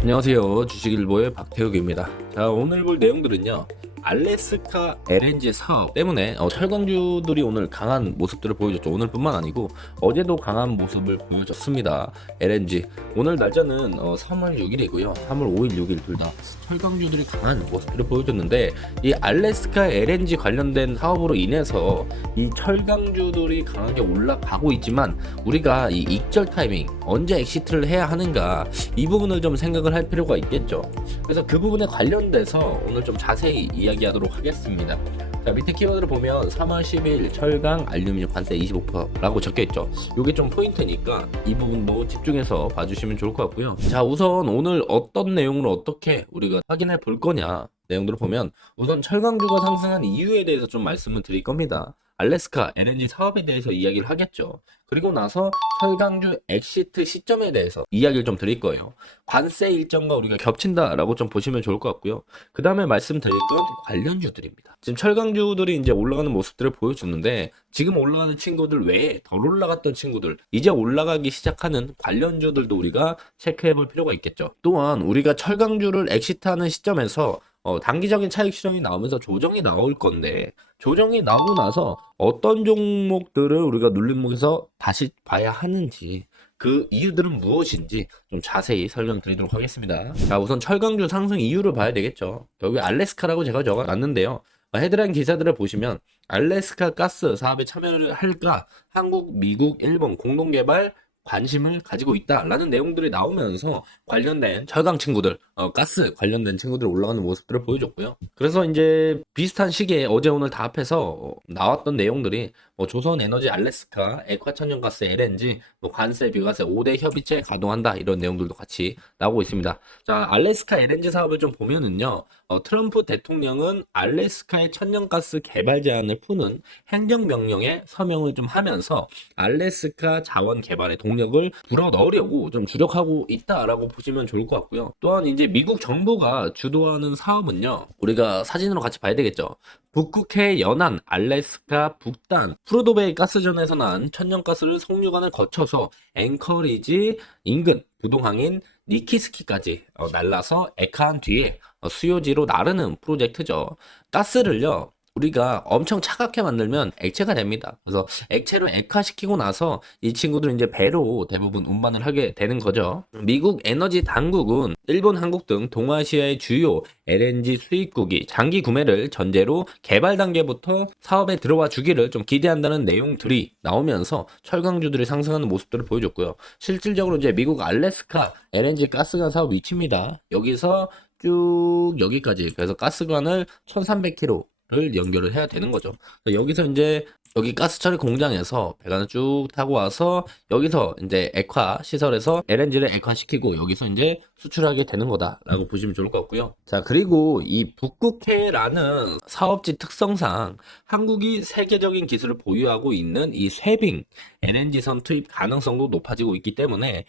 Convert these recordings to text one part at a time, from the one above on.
안녕하세요. 주식일보의 박태욱입니다. 자, 오늘 볼 내용들은요. 알래스카 LNG 사업 때문에 철강주들이 오늘 강한 모습들을 보여줬죠. 오늘뿐만 아니고 어제도 강한 모습을 보여줬습니다. LNG 오늘 날짜는 3월 6일이고요. 3월 5일, 6일 둘 다 철강주들이 강한 모습들을 보여줬는데 이 알래스카 LNG 관련된 사업으로 인해서 이 철강주들이 강하게 올라가고 있지만 우리가 이 익절 타이밍 언제 엑시트를 해야 하는가 이 부분을 좀 생각을 할 필요가 있겠죠. 그래서 그 부분에 관련돼서 오늘 좀 자세히 이야기하도록 하겠습니다. 자, 밑에 키워드를 보면 3월 10일 철강 알루미늄 관세 25%라고 적혀있죠. 이게 좀 포인트니까 이 부분도 집중해서 봐주시면 좋을 것 같고요. 자, 우선 오늘 어떤 내용으로 어떻게 우리가 확인해 볼 거냐 내용들을 보면 우선 철강주가 상승한 이유에 대해서 좀 말씀을 드릴 겁니다. 알래스카 LNG 사업에 대해서 이야기를 하겠죠. 그리고 나서 철강주 엑시트 시점에 대해서 이야기를 좀 드릴 거예요. 관세 일정과 우리가 겹친다라고 좀 보시면 좋을 것 같고요. 그 다음에 말씀드릴 건 관련주들입니다. 지금 철강주들이 이제 올라가는 모습들을 보여주는데 지금 올라가는 친구들 외에 덜 올라갔던 친구들 이제 올라가기 시작하는 관련주들도 우리가 체크해 볼 필요가 있겠죠. 또한 우리가 철강주를 엑시트하는 시점에서 단기적인 차익 실현이 나오면서 조정이 나올 건데 조정이 나오고 나서 어떤 종목들을 우리가 눌림목에서 다시 봐야 하는지 그 이유들은 무엇인지 좀 자세히 설명드리도록 하겠습니다. 자, 우선 철강주 상승 이유를 봐야 되겠죠. 여기 알래스카라고 제가 적어놨는데요. 헤드라인 기사들을 보시면 알래스카 가스 사업에 참여를 할까 한국, 미국, 일본 공동개발 관심을 가지고 있다라는 내용들이 나오면서 관련된 철강 친구들, 가스 관련된 친구들 올라가는 모습들을 보여줬고요. 그래서 이제 비슷한 시기에 어제 오늘 다 합해서 나왔던 내용들이 조선에너지 알래스카, 액화천연가스 LNG, 관세, 비과세 5대 협의체 가동한다 이런 내용들도 같이 나오고 있습니다. 자, 알래스카 LNG 사업을 좀 보면은요, 트럼프 대통령은 알래스카의 천연가스 개발 제한을 푸는 행정명령에 서명을 좀 하면서 알래스카 자원 개발의 동력을 불어넣으려고 좀 주력하고 있다라고 보시면 좋을 것 같고요. 또한 이제 미국 정부가 주도하는 사업은요, 우리가 사진으로 같이 봐야 되겠죠. 북극해 연안 알래스카 북단 프루도베이 가스전에서 난 천연가스를 석유관을 거쳐서 앵커리지 인근 부동항인 니키스키까지 날라서 액화한 뒤에 수요지로 나르는 프로젝트죠. 가스를요, 우리가 엄청 차갑게 만들면 액체가 됩니다. 그래서 액체로 액화시키고 나서 이 친구들은 이제 배로 대부분 운반을 하게 되는 거죠. 미국 에너지 당국은 일본, 한국 등 동아시아의 주요 LNG 수입국이 장기 구매를 전제로 개발 단계부터 사업에 들어와 주기를 좀 기대한다는 내용들이 나오면서 철강주들이 상승하는 모습들을 보여줬고요. 실질적으로 이제 미국 알래스카 LNG 가스관 사업 위치입니다. 여기서 쭉 여기까지 그래서 가스관을 1300km 를 연결을 해야 되는 거죠. 여기서 이제 여기 가스 처리 공장에서 배관을 쭉 타고 와서 여기서 이제 액화 시설에서 LNG를 액화시키고 여기서 이제 수출하게 되는 거다라고 보시면 좋을 것 같고요. 자, 그리고 이 북극해라는 사업지 특성상 한국이 세계적인 기술을 보유하고 있는 이 쇠빙 LNG선 투입 가능성도 높아지고 있기 때문에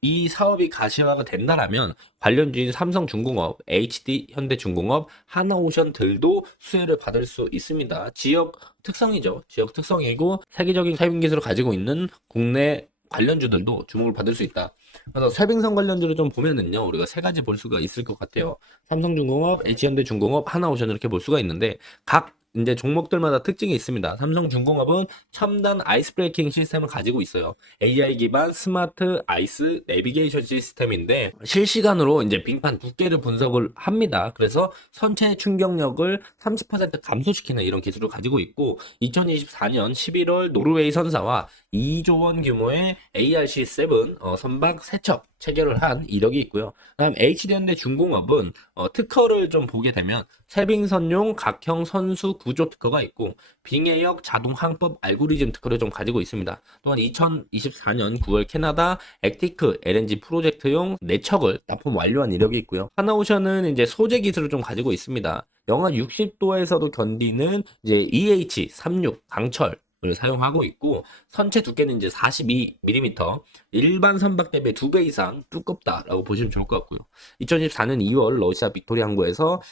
이 사업이 가시화가 된다라면 관련주인 삼성중공업, HD 현대중공업, 하나오션들도 수혜를 받을 수 있습니다. 지역 특성이죠. 지역 특성이고 세계적인 쇠빙 기술을 가지고 있는 국내 관련주들도 주목을 받을 수 있다. 그래서 쇠빙선 관련주를 좀 보면은요, 우리가 세 가지 볼 수가 있을 것 같아요. 삼성중공업, H현대중공업, 하나오션 이렇게 볼 수가 있는데 각 이제 종목들마다 특징이 있습니다. 삼성중공업은 첨단 아이스 브레이킹 시스템을 가지고 있어요. AI 기반 스마트 아이스 내비게이션 시스템인데 실시간으로 이제 빙판 두께를 분석을 합니다. 그래서 선체 충격력을 30% 감소시키는 이런 기술을 가지고 있고 2024년 11월 노르웨이 선사와 2조 원 규모의 ARC7 선박 세척 체결을 한 이력이 있고요. 다음 HD현대중공업은 특허를 좀 보게 되면 세빙선용 각형 선수 구조 특허가 있고 빙해역 자동 항법 알고리즘 특허를 좀 가지고 있습니다. 또한 2024년 9월 캐나다 액티크 LNG 프로젝트용 내척을 납품 완료한 이력이 있고요. 하나오션은 이제 소재 기술을 좀 가지고 있습니다. 영하 60도에서도 견디는 이제 EH36 강철 을 사용하고 있고 선체 두께는 이제 42mm 일반 선박 대비 2배 이상 두껍다라고 보시면 좋을 것 같고요. 2024년 2월 러시아 빅토리 항구에서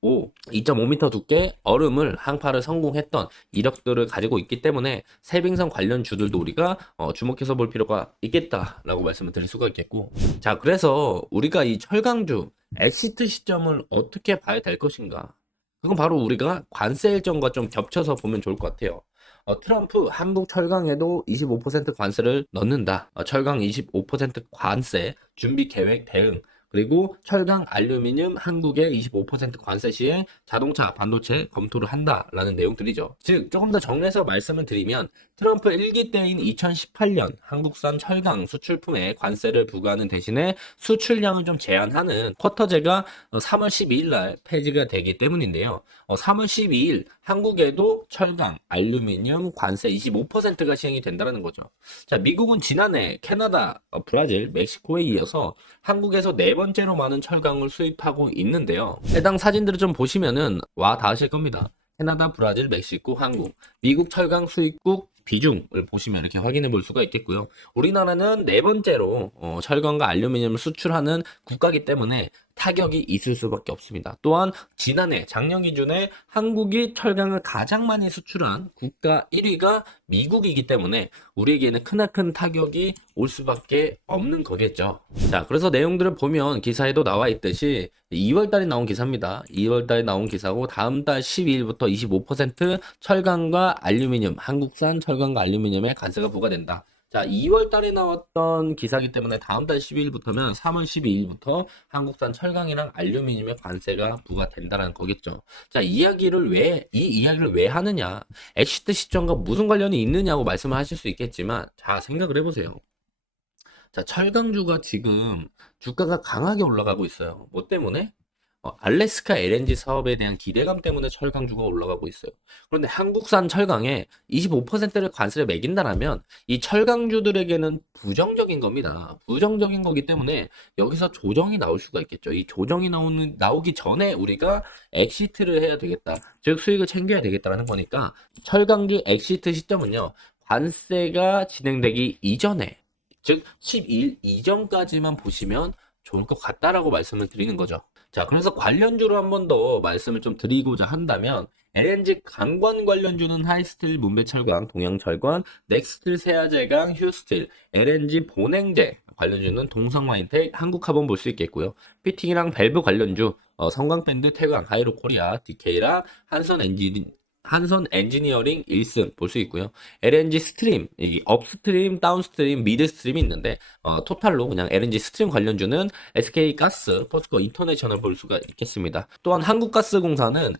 있고 2.5m 두께 얼음을 항파를 성공했던 이력들을 가지고 있기 때문에 세빙선 관련 주들도 우리가 주목해서 볼 필요가 있겠다라고 말씀을 드릴 수가 있겠고, 자 그래서 우리가 이 철강주 엑시트 시점을 어떻게 봐야 될 것인가, 그건 바로 우리가 관세 일정과 좀 겹쳐서 보면 좋을 것 같아요. 트럼프 한국 철강에도 25% 관세를 넣는다. 철강 25% 관세 준비 계획 대응. 그리고 철강 알루미늄 한국에 25% 관세 시에 자동차 반도체 검토를 한다라는 내용들이죠. 즉 조금 더 정리해서 말씀을 드리면 트럼프 1기 때인 2018년 한국산 철강 수출품에 관세를 부과하는 대신에 수출량을 좀 제한하는 쿼터제가 3월 12일 날 폐지가 되기 때문인데요. 3월 12일 한국에도 철강, 알루미늄 관세 25%가 시행이 된다는 거죠. 자, 미국은 지난해 캐나다, 브라질, 멕시코에 이어서 한국에서 네 번째로 많은 철강을 수입하고 있는데요. 해당 사진들을 좀 보시면은 와 닿으실 겁니다. 캐나다, 브라질, 멕시코, 한국, 미국 철강 수입국 비중을 보시면 이렇게 확인해 볼 수가 있겠고요. 우리나라는 네 번째로 철강과 알루미늄을 수출하는 국가이기 때문에 타격이 있을 수밖에 없습니다. 또한 지난해 작년 기준에 한국이 철강을 가장 많이 수출한 국가 1위가 미국이기 때문에 우리에게는 크나큰 타격이 올 수밖에 없는 거겠죠. 자, 그래서 내용들을 보면 기사에도 나와 있듯이 2월 달에 나온 기사입니다. 2월 달에 나온 기사고 다음 달 12일부터 25% 철강과 알루미늄, 한국산 철강과 알루미늄에 관세가 부과된다. 자, 2월 달에 나왔던 기사이기 때문에 다음 달 12일부터면 3월 12일부터 한국산 철강이랑 알루미늄에 관세가 부과된다는 거겠죠. 자, 이 이야기를 왜 하느냐? 엑시트 시점과 무슨 관련이 있느냐고 말씀을 하실 수 있겠지만, 자, 생각을 해보세요. 자, 철강주가 지금 주가가 강하게 올라가고 있어요. 뭐 때문에? 알래스카 LNG 사업에 대한 기대감 때문에 철강주가 올라가고 있어요. 그런데 한국산 철강에 25%를 관세를 매긴다라면 이 철강주들에게는 부정적인 겁니다. 부정적인 거기 때문에 여기서 조정이 나올 수가 있겠죠. 이 조정이 나오기 전에 우리가 엑시트를 해야 되겠다. 즉 수익을 챙겨야 되겠다라는 거니까 철강주 엑시트 시점은요. 관세가 진행되기 이전에, 즉 12일 이전까지만 보시면 좋을 것 같다라고 말씀을 드리는 거죠. 자, 그래서 관련주로 한 번 더 말씀을 좀 드리고자 한다면 LNG 관광 관련주는 하이스틸 문배철강, 동양철강, 넥스틸 세아제강, 휴스틸, LNG 본행제 관련주는 동성와인텍, 한국화본 볼 수 있겠고요. 피팅이랑 밸브 관련주 성광밴드, 태광, 하이로코리아, DK랑 한선 엔지니어링 1승 볼 수 있고요. LNG 스트림, 여기 업스트림, 다운스트림, 미드스트림이 있는데 토탈로 그냥 LNG 스트림 관련주는 SK가스, 포스코 인터내셔널 볼 수가 있겠습니다. 또한 한국가스공사는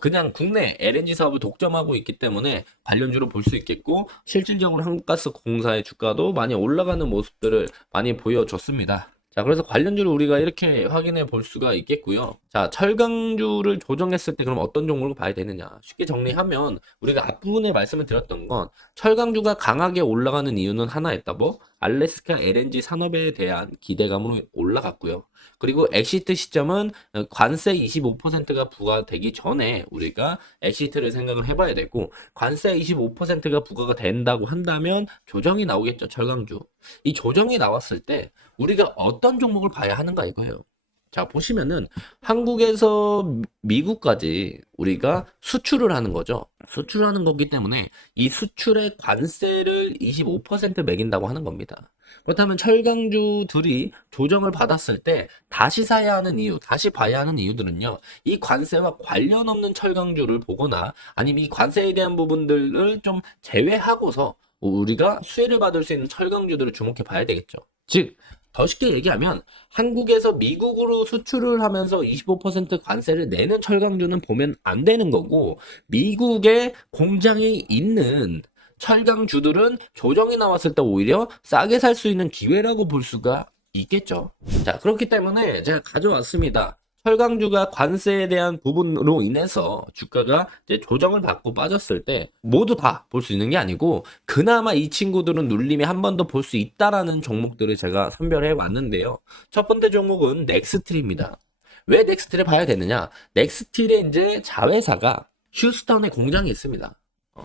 그냥 국내 LNG 사업을 독점하고 있기 때문에 관련주로 볼 수 있겠고, 실질적으로 한국가스공사의 주가도 많이 올라가는 모습들을 많이 보여줬습니다. 자, 그래서 관련주를 우리가 이렇게 확인해 볼 수가 있겠고요. 자, 철강주를 조정했을 때 그럼 어떤 종목을 봐야 되느냐? 쉽게 정리하면 우리가 앞부분에 말씀을 드렸던 건 철강주가 강하게 올라가는 이유는 하나였다. 뭐? 알래스카 LNG 산업에 대한 기대감으로 올라갔고요. 그리고 엑시트 시점은 관세 25%가 부과되기 전에 우리가 엑시트를 생각을 해봐야 되고, 관세 25%가 부과가 된다고 한다면 조정이 나오겠죠, 철강주. 이 조정이 나왔을 때 우리가 어떤 종목을 봐야 하는가 이거예요. 자, 보시면은 한국에서 미국까지 우리가 수출을 하는 거죠. 수출하는 거기 때문에 이 수출의 관세를 25% 매긴다고 하는 겁니다. 그렇다면 철강주들이 조정을 받았을 때 다시 사야 하는 이유, 다시 봐야 하는 이유들은요. 이 관세와 관련 없는 철강주를 보거나 아니면 이 관세에 대한 부분들을 좀 제외하고서 우리가 수혜를 받을 수 있는 철강주들을 주목해 봐야 되겠죠. 즉, 더 쉽게 얘기하면 한국에서 미국으로 수출을 하면서 25% 관세를 내는 철강주는 보면 안 되는 거고, 미국에 공장이 있는 철강주들은 조정이 나왔을 때 오히려 싸게 살 수 있는 기회라고 볼 수가 있겠죠. 자, 그렇기 때문에 제가 가져왔습니다. 철강주가 관세에 대한 부분으로 인해서 주가가 이제 조정을 받고 빠졌을 때 모두 다 볼 수 있는 게 아니고 그나마 이 친구들은 눌림이 한 번 더 볼 수 있다라는 종목들을 제가 선별해 왔는데요. 첫 번째 종목은 넥스틸입니다. 왜 넥스틸을 봐야 되느냐? 넥스틸의 이제 자회사가 휴스턴에 공장이 있습니다.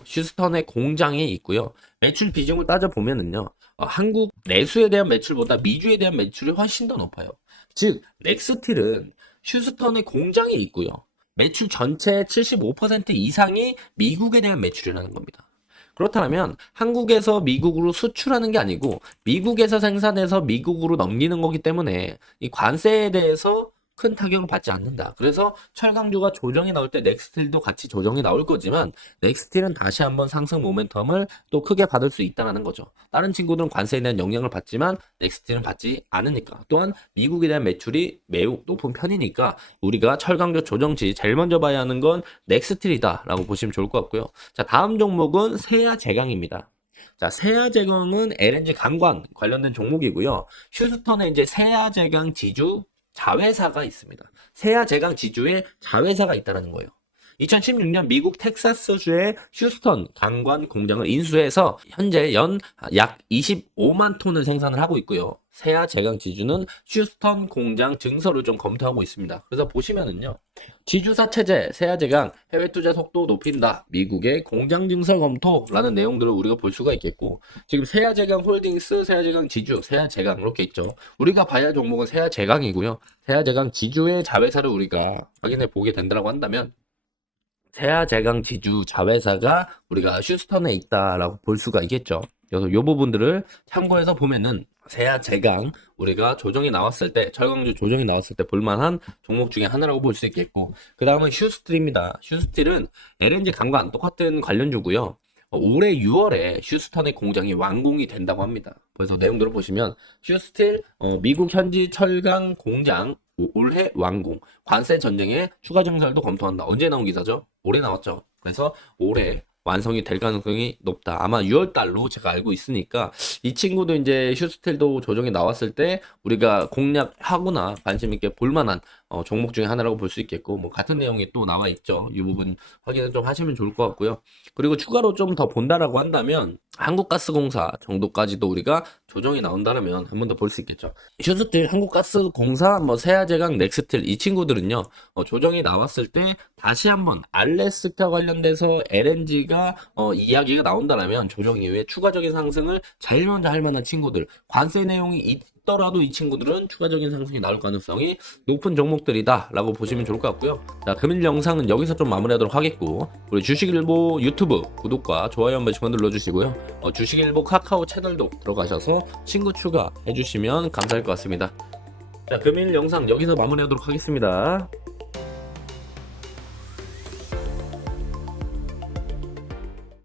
휴스턴에 공장이 있고요. 매출 비중을 따져보면은요. 한국 내수에 대한 매출보다 미주에 대한 매출이 훨씬 더 높아요. 즉 넥스틸은 휴스턴에 공장이 있고요. 매출 전체의 75% 이상이 미국에 대한 매출이라는 겁니다. 그렇다면 한국에서 미국으로 수출하는 게 아니고 미국에서 생산해서 미국으로 넘기는 거기 때문에 이 관세에 대해서 큰 타격을 받지 않는다. 그래서 철강주가 조정이 나올 때 넥스틸도 같이 조정이 나올 거지만 넥스틸은 다시 한번 상승 모멘텀을 또 크게 받을 수 있다는 거죠. 다른 친구들은 관세에 대한 영향을 받지만 넥스틸은 받지 않으니까. 또한 미국에 대한 매출이 매우 높은 편이니까 우리가 철강주 조정치 제일 먼저 봐야 하는 건 넥스틸이다라고 보시면 좋을 것 같고요. 자, 다음 종목은 세아제강입니다. 자, 세아제강은 LNG 관광 관련된 종목이고요. 휴스턴에 이제 세아제강 지주 자회사가 있습니다. 세아제강 지주에 자회사가 있다는 거예요. 2016년 미국 텍사스주의 휴스턴 강관 공장을 인수해서 현재 연 약 25만 톤을 생산을 하고 있고요. 세아제강 지주는 휴스턴 공장 증설을 좀 검토하고 있습니다. 그래서 보시면은요. 지주사 체제, 세아제강, 해외 투자 속도 높인다, 미국의 공장 증설 검토라는 내용들을 우리가 볼 수가 있겠고, 지금 세아제강 홀딩스, 세아제강 지주, 세아제강 이렇게 있죠. 우리가 봐야 할 종목은 세아제강이고요. 세아제강 지주의 자회사를 우리가 확인해 보게 된다고 한다면 세아제강 지주 자회사가 우리가 휴스턴에 있다라고 볼 수가 있겠죠. 그래서 이 부분들을 참고해서 보면은 세아제강 우리가 조정이 나왔을 때 철강주 조정이 나왔을 때 볼만한 종목 중에 하나라고 볼 수 있겠고, 그 다음은 휴스틸입니다. 휴스틸은 LNG 강관 똑같은 관련주고요. 올해 6월에 휴스턴의 공장이 완공이 된다고 합니다. 그래서 내용들을 보시면 휴스틸 미국 현지 철강 공장 올해 완공, 관세 전쟁에 추가 증설도 검토한다. 언제 나온 기사죠? 올해 나왔죠. 그래서 올해 완성이 될 가능성이 높다. 아마 6월 달로 제가 알고 있으니까 이 친구도 이제 휴스틸도 조정이 나왔을 때 우리가 공략하거나 관심 있게 볼만한 종목 중에 하나라고 볼 수 있겠고, 뭐 같은 내용이 또 나와 있죠. 이 부분 확인을 좀 하시면 좋을 것 같고요. 그리고 추가로 좀 더 본다라고 한다면 한국가스공사 정도까지도 우리가 조정이 나온다면 한 번 더 볼 수 있겠죠. 휴스틸, 한국가스공사, 뭐 세아제강, 넥스틸 이 친구들은요 조정이 나왔을 때 다시 한번 알래스카 관련돼서 LNG가 이야기가 나온다면 조정 이후에 추가적인 상승을 제일 먼저 할 만한 친구들, 관세 내용이 있더라도 이 친구들은 추가적인 상승이 나올 가능성이 높은 종목들이다 라고 보시면 좋을 것 같고요. 자, 금일 영상은 여기서 좀 마무리하도록 하겠고, 우리 주식일보 유튜브 구독과 좋아요 한 번씩만 눌러주시고요. 주식일보 카카오 채널도 들어가셔서 친구 추가해 주시면 감사할 것 같습니다. 자, 금일 영상 여기서 마무리하도록 하겠습니다.